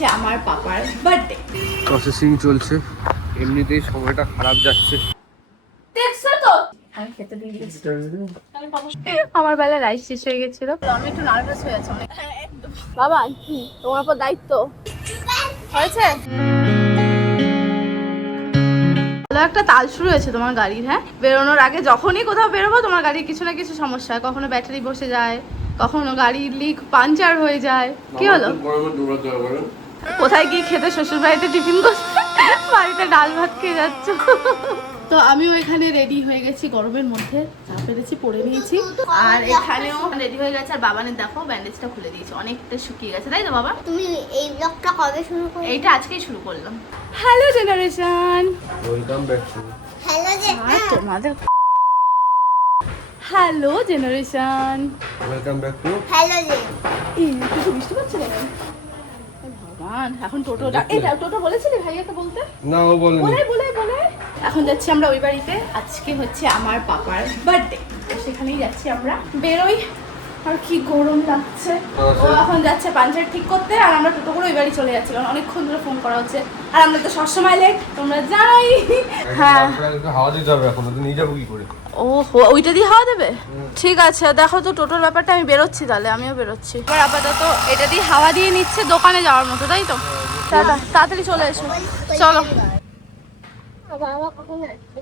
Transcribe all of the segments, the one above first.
হচ্ছে আমার পাপার বার্থডে। প্রসেসিং চলছে, এমনিতেই সময়টা খারাপ যাচ্ছে। দেখছো তো আমি খেতে দিয়ে দিয়েছি। আমার বেলায় রাইস শেষ হয়ে গেছিল, আমি একটু নার্ভাস হয়ে আছি অনেক। বাবা তোমার উপর দায়িত্ব হয়েছে। ভালো একটা তাল শুরু হয়েছে তোমার গাড়ির। হ্যাঁ, বেরোনোর আগে যখনই কোথাও বেরোবো তোমার গাড়ির কিছু না কিছু সমস্যা হয়। কখনো ব্যাটারি বসে যায়, কখনো গাড়ির লিক পাঞ্চার হয়ে যায়। কি হলো? কোথায় গিয়ে খেতে? শ্বশুর বাড়িতে টিফিন করতে, বাড়িতে ডাল ভাত খেয়ে যাচ্ছ। তো আমিও এখানে রেডি হয়ে গেছি গরমের মধ্যে, যা পেরেছি পরে নিয়েছি। আর এখানেও রেডি হয়ে গেছে। আর বাবানের দেখো ব্যান্ডেজটা খুলে দিয়েছে, অনেকটা শুকিয়ে গেছে, তাই তো বাবা? তুমি এই ব্লগটা কবে শুরু করলে? এইটা আজকেই শুরু করলাম। Hello generation, welcome back to hello যে তোমাদের hello generation, welcome back to hello যে কিছু বৃষ্টি পড়ছে কেন? ভগবান, এখন টোটোটা টোটো বলেছিলি ভাইয়াকে বলতে? না, ও বলেনি। বলে এখন যাচ্ছি আমরা ওই বাড়িতে। আজকে হচ্ছে আমার পাপার বার্থডে, সেখানেই যাচ্ছি আমরা। বেরোই, আর কি গরম লাগছে। ও এখন যাচ্ছে পাঞ্চার ঠিক করতে, আর আমরা টোটো করে ওই বাড়ি চলে যাচ্ছি, কারণ অনেকক্ষণ ধরে ফোন করা হচ্ছে। আর আমরা তো সবসময় লেট, তোমরা জানোই। হ্যাঁ, হাওয়া দিতে হবে, এখন তো নিয়ে যাবো কি করে? ও ওইটা দিয়ে হাওয়া দেবে? ঠিক আছে, দেখো তো টোটোর ব্যাপারটা। আমি বেরোচ্ছি তাহলে, আমিও বেরোচ্ছি। এবার আপাতত এটা দিয়ে হাওয়া দিয়ে নিচ্ছে দোকানে যাওয়ার মতো, তাই তো? তাড়াতাড়ি চলে এসো, চলো। বাবা কখন আসবে?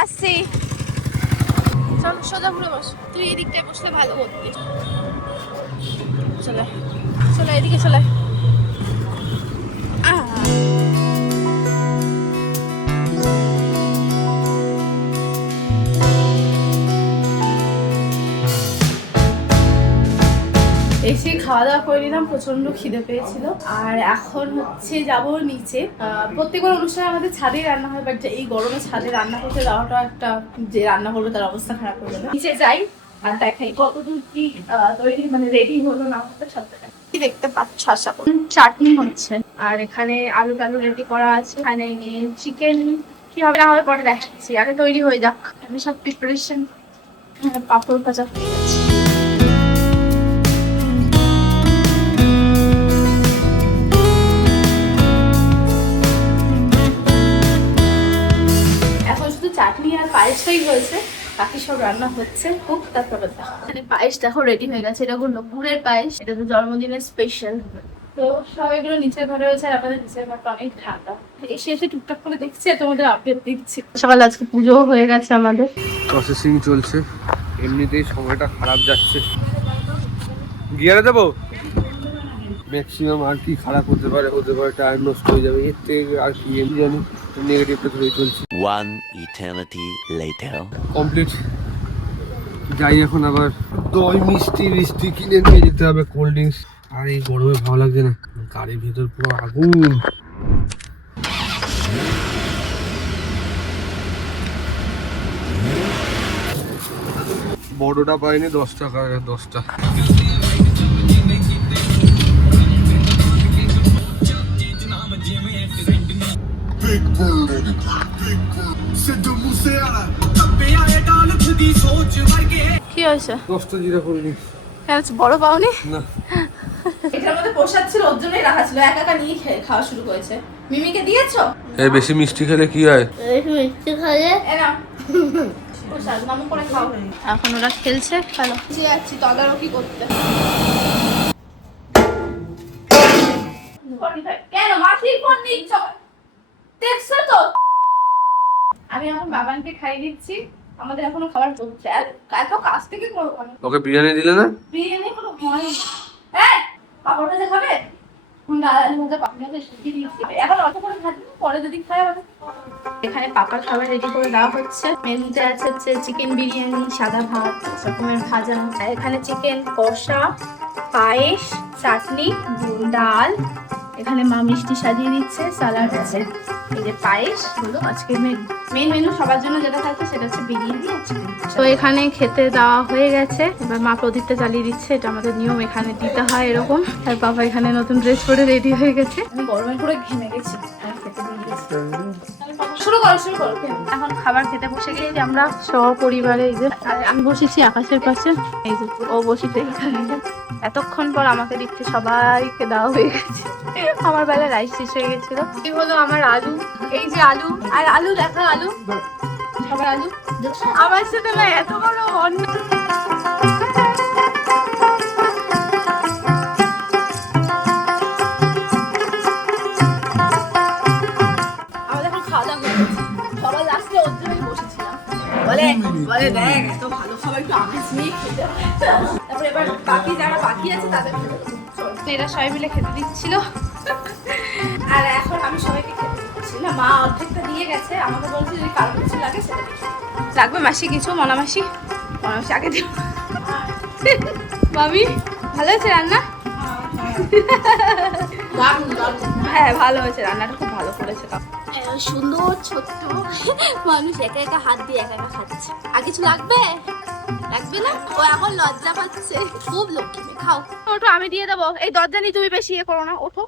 আসছি, চলো সোজা ঘুরে বস। তুই এই দিকটায় বসলে ভালো হতো। চলে চলে এদিকে চলে। এসে খাওয়া দাওয়া করে নিলাম, প্রচন্ড খিদে পেয়েছিল। আর এখন হচ্ছে যাবো নিচে। প্রত্যেকবার অনুষ্ঠানে আমাদের ছাদেই রান্না হয়, বাট এই গরমে ছাদে রান্না করতে যাওয়াটা একটা, যে রান্না করবে তার অবস্থা খারাপ হয়ে যাবে। নিচে যাই আর দেখাই কতদূর কি তৈরি, মানে রেডি হলো না হতে সাথে। কি দেখতে পাচ্ছ, আশা করি চাটনি হচ্ছে। আর এখানে আলু টালু রেডি করা আছে। এখানে চিকেন কি হবে না হবে পরে দেখাচ্ছি, আগে তৈরি হয়ে যাক। আমি সব প্রিপারেশন, পাপড় ভাজা হয়ে গেছে। চাটনি আর পায়েসটাই হয়েছে, বাকি সব রান্না হচ্ছে। হোক, তারপরে এখানে পায়েস দেখো রেডি হয়ে গেছে। এটা হলো গুড়ের পায়েস, এটা তো জন্মদিনের স্পেশাল। তো সব এগুলো নিচের ঘরে হয়েছে, আর আপনাদের নিচের ঘরটা অনেক ঠান্ডা। এসে টুকটাক করে দেখছি আর তোমাদের আপডেট দিচ্ছি। সকালে আজকে পুজোও হয়ে গেছে আমাদের। প্রসেসিং চলছে, এমনিতেই সময়টা খারাপ যাচ্ছে। গিয়ারে দেবো ম্যাক্সিমাম, আর কি খারাপ হতে পারে টায়ার নষ্ট হয়ে যাবে এর থেকে। আর কি আমি জানি, নেগেটিভটা ধরে চলছি। One eternity later. কমপ্লিট। যাই এখন আবার দই মিষ্টি কিনে নিয়ে যেতে হবে, কোল্ড ড্রিঙ্কস। আর এই গরমে ভালো লাগছে না, গাড়ির ভিতর পুরো আগুন। বড়টা পাইনি, 10 টাকা 10টা। কি হয়েছে? 10টা জিরা কোল্ড ড্রিঙ্কস। বড় পাওনি? না, এটার মধ্যে প্রসাদ ছিল, ওর জন্যই রাখা ছিল। একা একা নিয়ে খাওয়া শুরু করেছে। মিমিকে দিয়েছো? এই বেশি মিষ্টি খেলে কি হয়? মিষ্টি খালে প্রসাদ নাম করে খাও। এখন ওরা খেলছে, খেলো। যাচ্ছি তদারকি করতে। কেন মাসির ফোন নিচ্ছ? দেখছো তো? আমি এখন বাবানকে খাইয়ে দিচ্ছি, আমাদের এখনো খাবার চলছে। আর এত কাছ থেকে করবো। ওকে বিরিয়ানি দিলে না? বিরিয়ানি হলো মনে। হ্যাঁ, পাপড় ভাজা খাবে? এখন অত করে খাচ্ছি, পরে যদি খাই। এখানে পাপার খাবার রেডি করে দেওয়া হচ্ছে। মেনুতে আছে হচ্ছে চিকেন বিরিয়ানি, সাদা ভাত, রকমের ভাজা। এখানে চিকেন কষা, পায়েস, চাটনি, ডাল। এখানে মা মিষ্টি সাজিয়ে দিচ্ছে, সালাড আছে। এই যে পায়েস হলো আজকের মেন মেনু। সবার জন্য যেটা থাকছে সেটা হচ্ছে বিরিয়ানি আর চিকেন। তো এখানে খেতে দেওয়া হয়ে গেছে। এবার মা প্রদীপটা জ্বালিয়ে দিচ্ছে, এটা আমাদের নিয়ম, এখানে দিতে হয় এরকম। আর বাবা এখানে নতুন ড্রেস পরে রেডি হয়ে গেছে। আমি গরমে পুরো ঘেমে গেছি। শুরু করো শুরু করো। এখন খাবার খেতে বসে গেছি আমরা সপরিবারে। এই যে আর আমি বসেছি আকাশের পাশে, এই যে ও বসেছে এখানে। এতক্ষণ পর আমাকে দেখতে সবাইকে দেওয়া হয়ে গেছে। আমার বেলা রাইস শেষ হয়ে গেছিল। এই হলো আমার আলু, এই যে আলু, আর আলু দেখা আলু, সবার আলু আমার সাথে না এত বড় অন্য। আমাদের এখন খাওয়া দাওয়া হয়ে গেছে, সবার লাস্টে ওর জন্যই বসেছিলাম। বলে বলে দেখ এত ভালো খাবার একটু আমেজ নিয়ে খেতে হয়। তারপরে এবার বাকি যারা বাকি আছে তাদের খেতে দেবো। তো এরা সবাই মিলে খেতে দিচ্ছিল, আর এখন আমি সবাইকে খেতে দিচ্ছি। না মা অর্ধেকটা দিয়ে গেছে, আমাকে বলছে যদি কারো কিছু লাগে সেটা দিচ্ছি। লাগবে মাসি কিছু? মনা মাসি আগে দিও। মামি ভালো হয়েছে রান্না? হ্যাঁ ভালো হয়েছে, রান্নাটা খুব ভালো করেছে। সুন্দর ছোট্ট মানুষ একা একা হাত দিয়ে একা একা খাচ্ছে। আর কিছু লাগবে? লাগবে না? ও এখন লজ্জা পাচ্ছে, খুব লক্ষ্মী। খাও ওঠো, আমি দিয়ে দেবো। এই দরজা নিয়ে তুমি বেশি ইয়ে করো না, ওঠো।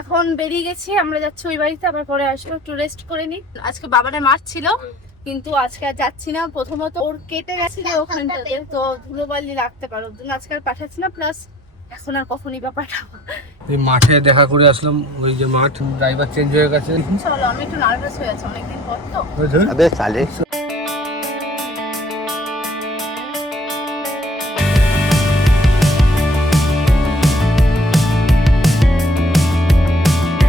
এখন বেরিয়ে গেছি, আমরা যাচ্ছি ওই বাড়িতে, আবার পরে আসবো। একটু রেস্ট করে নিই। আজকে বাবানের মাঠ ছিল, কিন্তু আজকে আর যাচ্ছি না। প্রথমত ওর কেটে গেছিল ওখানটাতে, তো ধুলোবালি লাগতে পারো, আজকে আর পাঠাচ্ছি না। প্লাস এখন আর কখনই বা পাঠাবো। এই মাঠে দেখা করে আসলাম, ওই যে মাঠ, ড্রাইভার চেঞ্জ হয়ে গেছে। চলো, আমি একটু নার্ভাস হয়ে আছি অনেকদিন পর তো। अबे साले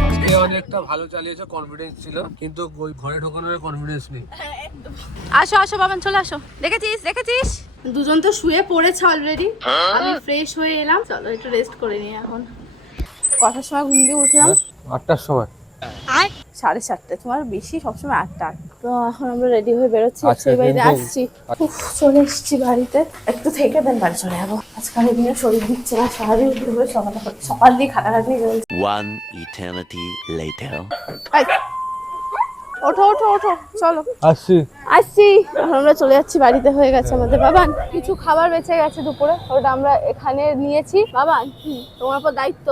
আজকে অনেকটা ভালো চালিয়েছে, কনফিডেন্স ছিল, কিন্তু ওই ঘরে ঢোকানোর কনফিডেন্স নেই। আসো আসো বাবান, চলে আসো। দেখেছিস দুজন তো শুয়ে পড়েছে অলরেডি। আমি ফ্রেশ হয়ে এলাম, চলো একটু রেস্ট করে নিই। এখন কটার সময় ঘুম দিয়ে উঠলাম? 8টার সময়। 7:30। তোমার বেশি, সবসময় 8টা। তো এখন আমরা রেডি হয়ে বেরোচ্ছি, আজকে সেই বাড়িতে কিন্তু- আসছি। উফ, চলে এসেছি বাড়িতে। একটু থেকে দেন বাড়ি চলে যাবো। আজকাল দিনে শরীর দিচ্ছে না, সারাদিন উঠে পড়ে সকাল দিয়ে খাটাখাটি চলছে। one eternity later. এই, ওঠো ওঠো ওঠো, চলো আসছি। আসছি। এখন আমরা চলে যাচ্ছি বাড়িতে, হয়ে গেছে আমাদের। বাবান কিছু খাবার বেঁচে গেছে দুপুরে, ওটা আমরা এখানে নিয়েছি। বাবান তোমার উপর দায়িত্ব,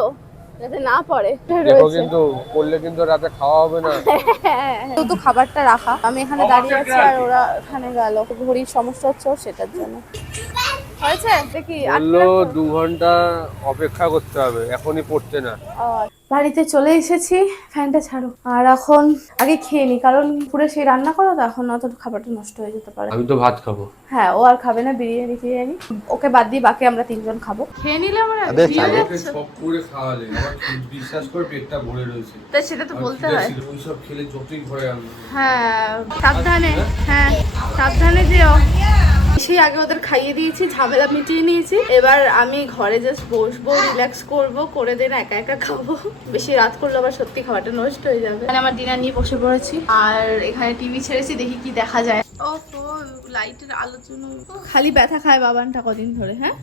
যাতে না পড়ে দেখো কিন্তু পড়লে কিন্তু রাতে খাওয়া হবে না। তো খাবারটা রাখা, আমি এখানে দাঁড়িয়ে আছি আর ওরা এখানে গেল। ঘড়ির সমস্যা হচ্ছে ওর, সেটার জন্য হয়েছে। দেখি বললো 2 ঘন্টা অপেক্ষা করতে হবে, এখনই পড়ছে না। বাড়িতে চলে এসেছি, ফ্যানটা ছাড়ো। আর এখন আগে খেয়ে নি, কারণ পুরো সেই রান্না করো তো, এখন অত খাবারটা নষ্ট হয়ে যেতে পারে। আমি তো ভাত খাবো। হ্যাঁ, ও আর খাবে না বিরিয়ানি, ওকে বাদ দিয়ে বাকি আমরা 3 জন খাবো। খেয়ে নিলে আমার আবে সালে। সব করে খাওয়ালে আমার বিশ্বাস করে পেটটা ভরে রয়েছে। তাই সেটা তো বলতে হয়। ওই সব খেলে যতই ঘরে আনবো। হ্যাঁ সাবধানে, হ্যাঁ সাবধানে যেও। সেই আগে ওদের খাইয়ে দিয়েছি, ঝামেলা মিটিয়ে নিয়েছি। এবার আমি ঘরে জাস্ট বসবো, রিল্যাক্স করবো, করে দেন একা একা খাবো। বেশি রাত করলে আবার সত্যি খাবারটা নষ্ট হয়ে যাবে। এখানে আমার ডিনার নিয়ে বসে পড়েছি, আর এখানে টিভি ছেড়েছি, দেখি কি দেখা যায়। ও লাইটের আলোর জন্য খালি ব্যথা খায় বাবানটা কদিন ধরে। হ্যাঁ